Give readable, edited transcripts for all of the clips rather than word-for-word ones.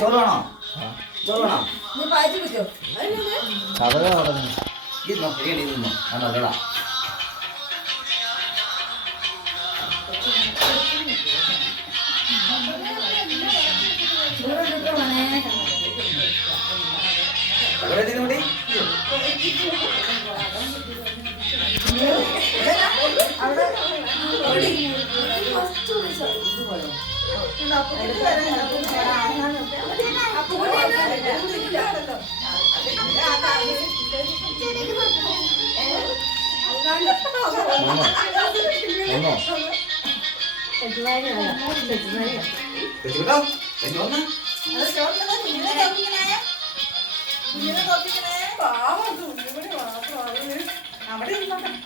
ചോറാണോ ചോറാണോ ഇരുന്നോ ഇരുന്നോ നല്ലതാ കൂടി അവിടെ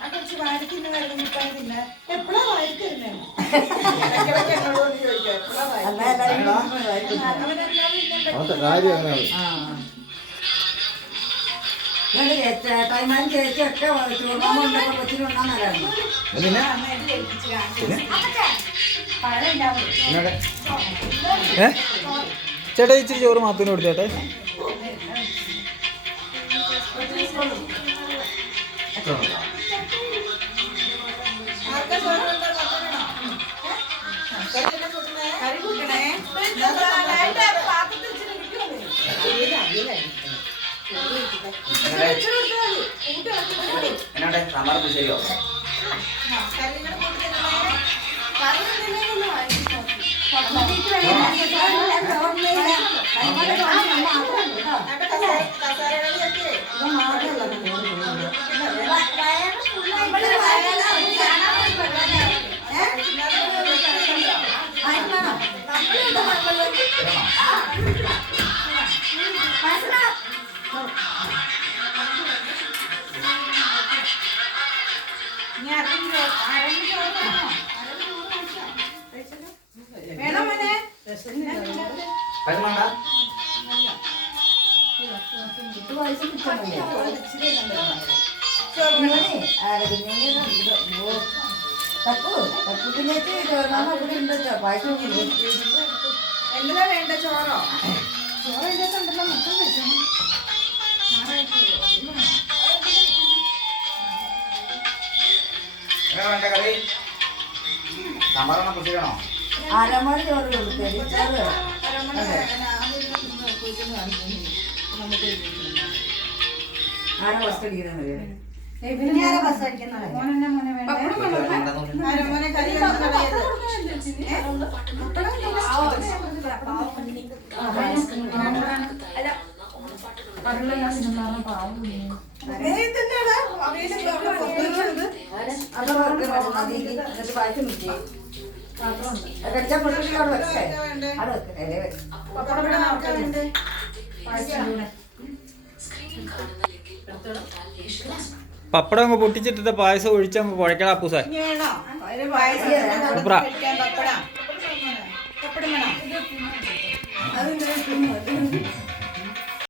കുറച്ച് വാരിക്കുന്ന കാര്യം പിന്നെ എപ്പോഴാ വാരിത്തരുന്നേ ചേട്ടായിമാരും ചേച്ചിയൊക്കെ കൊച്ചിനുണ്ടാകും. ചേട്ടാ ഇച്ചിരി ചോറ് മാത്തിന് കൊടുത്തേട്ടെ. എന്നാട്ടെ സാമ്പാർ ശരിയോ എന്നതാ വേണ്ട ചോറോ ചോറ് ഉണ്ടല്ലോ മൊത്തം കഴിക്കണം. കറി സാമ്പാറാണോ കുട്ടിയാണോ? അരമണി ചോറ് കൊടുത്തേ. ആരെ ബസ് അടിക്കുന്നത്? പപ്പടം അങ്ങ് പൊട്ടിച്ചിട്ടിട്ട് പായസം ഒഴിച്ചങ്ങ് കുഴക്കണം അപ്പൂസേ. പപ്പടം